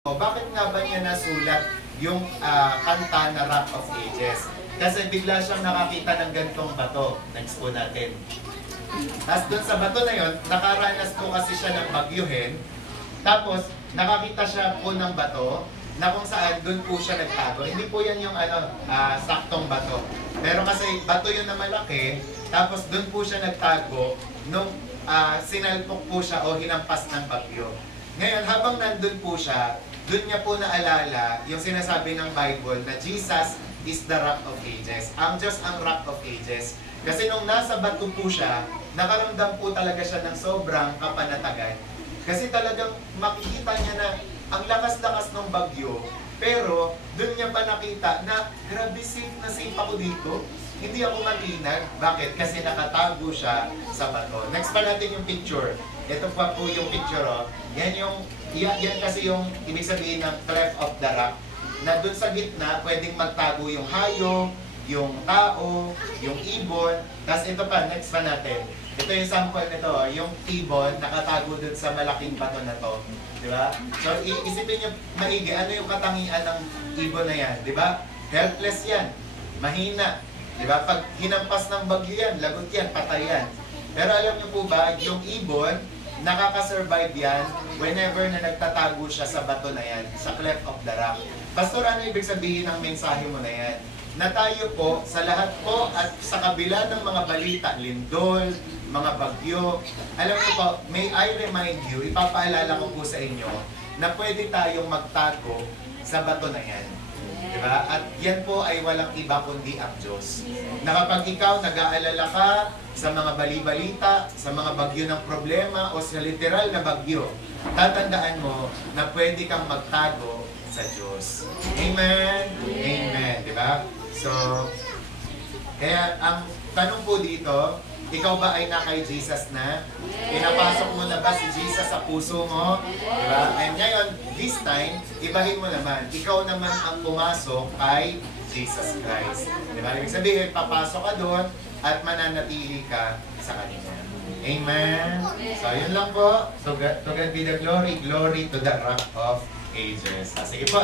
Bakit nga ba niya nasulat yung kanta na Rock of Ages? Kasi bigla siyang nakakita ng gantong bato. Next po natin. Tapos doon sa bato na yon, nakaranas po kasi siya ng bagyuhin. Tapos nakakita siya po ng bato na kung saan doon po siya nagtago. Hindi po yan yung saktong bato. Pero kasi bato yun na malaki, tapos doon po siya nagtago nung sinalpok po siya o hinampas ng bagyo. Ngayon, habang nandun po siya, doon niya po naalala yung sinasabi ng Bible na Jesus is the Rock of Ages. Ang Diyos ang Rock of Ages. Kasi nung nasa bato po siya, nakaramdam po talaga siya ng sobrang kapanatagan. Kasi talagang makikita niya na ang lakas-lakas ng bagyo, pero doon niya pa nakita na grabe, safe na safe ako dito. Hindi ako matinag. Bakit? Kasi nakatago siya sa bato. Next pa natin yung picture. Ito pa po yung picture, oh. Yan kasi yung ibig sabihin ng cleft of the rock. Na dun sa gitna, pwedeng magtago yung hayop, yung tao, yung ibon. Tapos ito pa, next pa natin. Ito yung sample nito, oh. Yung ibon, nakatago dun sa malaking bato na to. Di ba? So, isipin nyo maigi, ano yung katangian ng ibon na yan? Di ba? Helpless yan. Mahina. Di ba? Pag hinampas ng bagyo yan, lagot yan, patay yan. Pero alam niyo po ba, yung ibon, nakaka-survive yan whenever na nagtatago siya sa bato na yan, sa cleft of the rock. Pastor, ano ibig sabihin ng mensahe mo na yan? Na tayo po, sa lahat po at sa kabila ng mga balita, lindol, mga bagyo, alam niyo po, may I remind you, ipapaalala ko po sa inyo, na pwede tayong magtago sa bato na yan. Diba? At yan po ay walang iba kundi ang Diyos. Na kapag ikaw nag-aalala ka sa mga bali-balita, sa mga bagyo ng problema o sa literal na bagyo, tatandaan mo na pwede kang magtago sa Diyos. Amen? Amen. Diba? So, kaya ang tanong po dito, ikaw ba ay na kay Jesus na? Pinapasok mo na ba si Jesus sa puso mo? Diba? And ngayon, this time, ibahin mo naman. Ikaw naman ang pumasok kay Jesus Christ. Diba? Ibig sabihin, papasok ka doon at mananatili ka sa Kanya. Amen? So, yun lang po. So, to God be the glory. Glory to the Rock of Ages. Sige po.